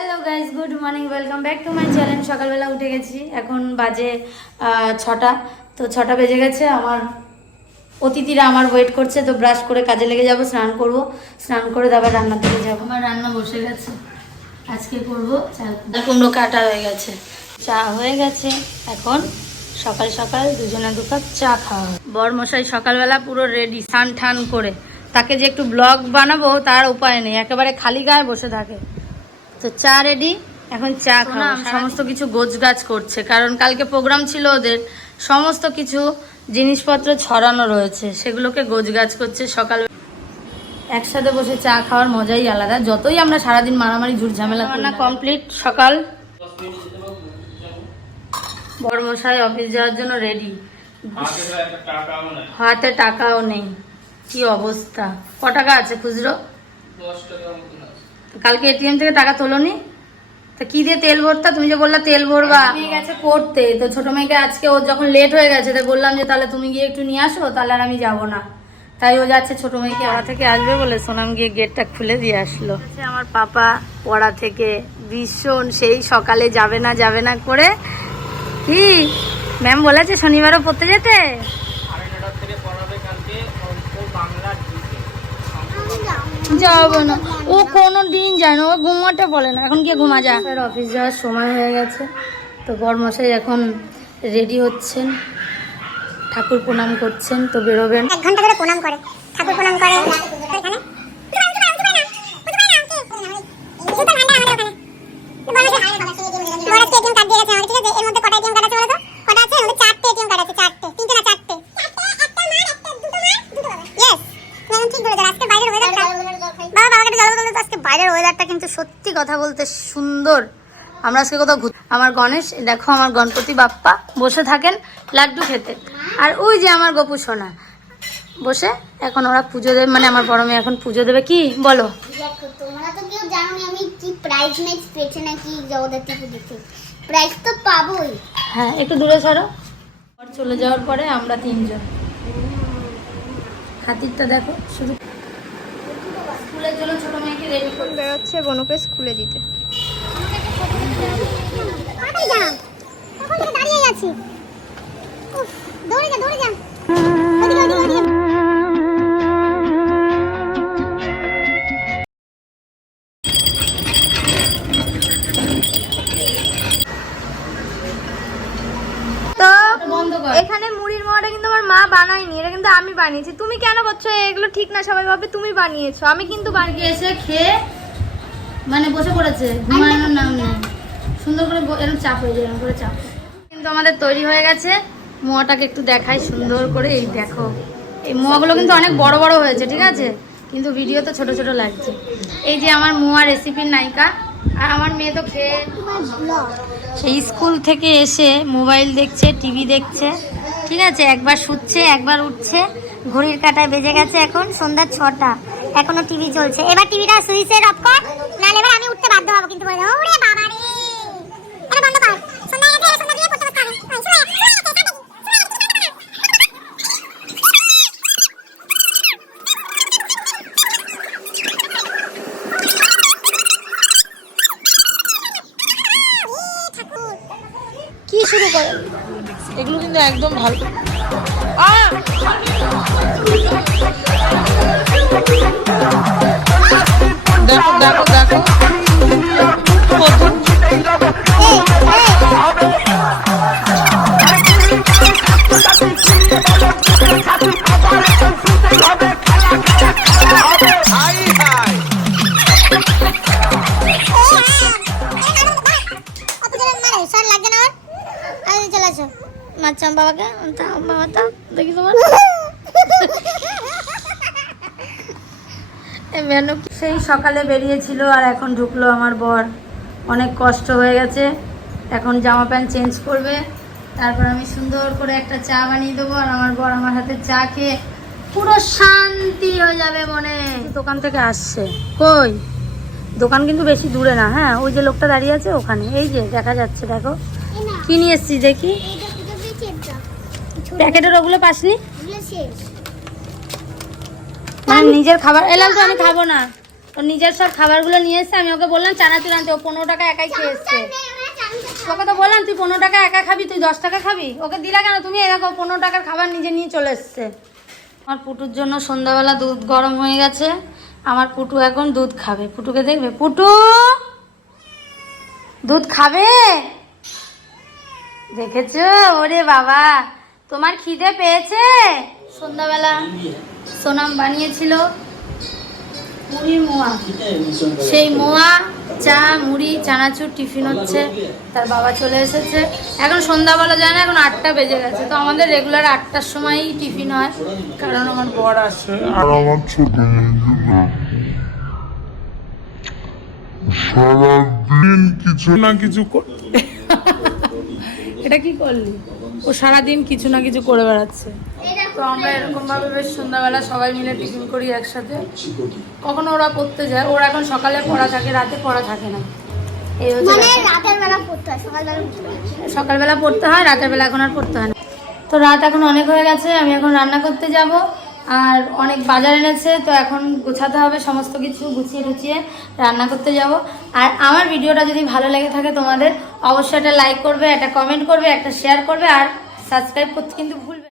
Hello guys, good morning, welcome back to my channel. সকালবেলা উঠে গেছি, এখন বাজে 6টা। তো 6টা বেজে গেছে। আমার অতিথিরা আমার ওয়েট করছে, তো ব্রাশ করে কাজে লেগে যাব, স্নান করব। স্নান করে তারপর রান্নার দিকে যাবো। আমার রান্না বসে গেছে, আজকে করবো চাল কুমড়ো কাটা হয়ে গেছে, চা হয়ে গেছে। এখন সকাল সকাল দুজনে 2 কাপ চা খাওয়া হয়। বরমশাই সকালবেলা পুরো রেডি, স্নান ঠান করে। তাকে যে একটু ব্লগ বানাবো তার উপায় নেই, একেবারে খালি গায়ে বসে থাকে। তো চা রেডি, এখন চা খাওয়া। সমস্ত কিছু গোছগাছ করছে, কারণ কালকে প্রোগ্রাম ছিল ওদের। সমস্ত কিছু জিনিসপত্র ছড়ানো রয়েছে, সেগুলোকে গোছগাছ করছে। সকাল একসাথে বসে চা খাওয়ার মজাই আলাদা, যতই আমরা সারাদিন মারামারি ঝুট ঝামেলা করি না। কমপ্লিট সকাল। বড়মশাই অফিস যাওয়ার জন্য রেডি, হাতে টাকাও নেই। কি অবস্থা! ক টাকা আছে খুচরো? 10 টাকা মতন আছে। কালকে এটিএম থেকে টাকা তোলোনি তো কি দিয়ে তেল ভরতা? তুমি যে বললা তেল ভরবা, মেয়ে গেছে পড়তে। তো ছোট মেয়েকে আজকে ওর যখন লেট হয়ে গেছে, তো বললাম যে তাহলে তুমি গিয়ে একটু নিয়ে আসো, তাহলে আর আমি যাবো না। তাই ও যাচ্ছে ছোট মেয়েকে পড়া থেকে আসবে বলে। সোনাম গিয়ে গেটটা খুলে দিয়ে আসলো। আমার পাপা পড়া থেকে ভীষণ সেই সকালে যাবে না করে, কি ম্যাম বলেছে শনিবারও পড়তে যেতে। 9:30 থেকে পড়াবে কালকে অঙ্ক, বাংলা, যাবো না, ও কোনো দিন যায় না, ও ঘুমাতে বলে না। এখন গিয়ে ঘুমা যা। অফিস যাওয়ার সময় হয়ে গেছে, তো বরমশাই এখন রেডি হচ্ছেন, ঠাকুর প্রণাম করছেন, তো বেরোবেন। 1 ঘন্টা ধরে প্রণাম করে, ঠাকুর প্রণাম করে। বাইরের ওয়েদারটা কিন্তু সত্যি কথা বলতে সুন্দর। আমরা আজকে কোথাও আমার গণেশ, দেখো আমার গণপতি বাপ্পা বসে থাকেন লাড্ডু খেতে। আর ওই যে আমার গোপু সোনা বসে, এখন ওরা পুজো দেবে, মানে আমার বড় মেয়ে এখন পুজো দেবে। কি বলো? দেখো, তোমরা তো কেউ জানো না আমি কি প্রাইজ ম্যাচ পেয়েছি নাকি জগদ্ধাত্রী পুজোতে। প্রাইজ তো পাবোই। হ্যাঁ, একটু দূরে ছাড়ো। চলে যাওয়ার পরে আমরা 3 জন, খাতিরটা দেখো শুধু। স্কুলের জন্য ছোট মেয়েকে রেডি করে বেরোচ্ছে বনুকে স্কুলে দিতে। দাঁড়িয়ে আছি, দৌড়ে যা ওদিকে ওদিকে। তো বন্ধ কর। এখানে মুড়ির মোয়াটা কিন্তু আমার মা বানায়নি, এটা কিন্তু আমি বানিয়েছি। তুমি কেন করছো এগুলো? ঠিক না, সবাই ভাবে তুমি বানিয়েছো, আমি কিন্তু বাড়ি এসে খেয়ে মানে বসে পড়েছে, ঘুমানোর নাম নেই। সুন্দর করে এরকম চাপ হয়ে যায়, এরকম করে চাপ। কিন্তু আমাদের তৈরি হয়ে গেছে। মোয়াটাকে একটু দেখাই সুন্দর করে। এই দেখো, এই মোয়াগুলো কিন্তু অনেক বড় বড় হয়েছে, ঠিক আছে, কিন্তু ভিডিও তো ছোট ছোট লাগছে। এই যে আমার মোয়া রেসিপির নায়িকা। আর আমার মেয়ে তো খেয়ে সেই স্কুল থেকে এসে মোবাইল দেখছে, টিভি দেখছে, ঠিক আছে। একবার শুচ্ছে, একবার উঠছে। ঘড়ির কাঁটায় বেজে গেছে এখন সন্ধ্যা 6টা, এখনো টিভি চলছে। এবার টিভিটা সুইচের অফ কর, নাহলে এবার আমি উঠতে বাধ্য হব। কিন্তু বলে ওরে বাবা রে, এটা বন্ধ কর। সন্ধ্যা গেছে, সন্ধ্যা দিয়ে পড়তে বসতে হবে। কি শুরু করে? এগুলো কিন্তু একদম ভালো। দেখো দেখো দেখো, বাবাকে দেখি তোমার সেই সকালে বেরিয়েছিল আর এখন ঢুকলো আমার বর। অনেক কষ্ট হয়ে গেছে, এখন জামা প্যান্ট চেঞ্জ করবে, তারপর আমি সুন্দর করে একটা চা বানিয়ে দেবো। আর আমার বর আমার হাতে চা খেয়ে পুরো শান্তি হয়ে যাবে মনে। দোকান থেকে আসছে, কই দোকান কিন্তু বেশি দূরে না। হ্যাঁ, ওই যে লোকটা দাঁড়িয়ে আছে ওখানে, এই যে দেখা যাচ্ছে। দেখো কি নিয়ে এসছি দেখি। প্যাকেটের ওগুলো পাসনি, মানে নিজের খাবার এলাম তো আমি খাবো না। ওর নিজের সব খাবারগুলো নিয়ে এসছে। আমি ওকে বললাম চানাচুর আনতে, ও 15 টাকা একাই খেয়ে এসছে। তোকে তো বললাম তুই 15 টাকা একা খাবি, তুই 10 টাকা খাবি, ওকে দিলা কেন তুমি? এই দেখো 15 টাকার খাবার নিজে নিয়ে চলে এসছে। আমার পুটুর জন্য সন্ধ্যাবেলা দুধ গরম হয়ে গেছে, আমার পুটু এখন দুধ খাবে। পুটুকে দেখবে, পুটু দুধ খাবে, দেখেছো? ওরে বাবা, তোমার খিদে পেয়েছে? সন্ধ্যাবেলা সোনাম বানিয়েছিল মুড়ির মোয়া, সেই মোয়া, চা, মুড়ি, চানাচুর টিফিন হচ্ছে। তার বাবা চলে এসেছে। এখন সন্ধ্যাবেলা যায় না, এখন 8টা বেজে গেছে। তো আমাদের রেগুলার 8টার সময়ই টিফিন হয়, কারণ আমার বর আসে আর আমার ছোট সারাদিন কিছু না কিছু এটা কি করলি? ও সারাদিন কিছু না কিছু করে বেড়াচ্ছে। তো আমরা এরকম ভাবে বেশ সন্ধ্যাবেলা সবাই মিলে টিফিন করি একসাথে। কখনো ওরা পড়তে যায়, ওরা এখন সকালে পড়া থাকে, রাতে পড়া থাকে না। এই হচ্ছে সকালবেলা পড়তে হয়, রাতের বেলা এখন আর পড়তে হয় না। তো রাত এখন অনেক হয়ে গেছে, আমি এখন রান্না করতে যাব। আর অনেক বাজার এনেছে, তো এখন গোছাতে হবে, সমস্ত কিছু গুছিয়ে টুছিয়ে রান্না করতে যাব। আর আমার ভিডিওটা যদি ভালো লেগে থাকে তোমাদের, অবশ্যই একটা লাইক করবে, একটা কমেন্ট করবে, একটা শেয়ার করবে, আর সাবস্ক্রাইব করতে কিন্তু ভুলবে।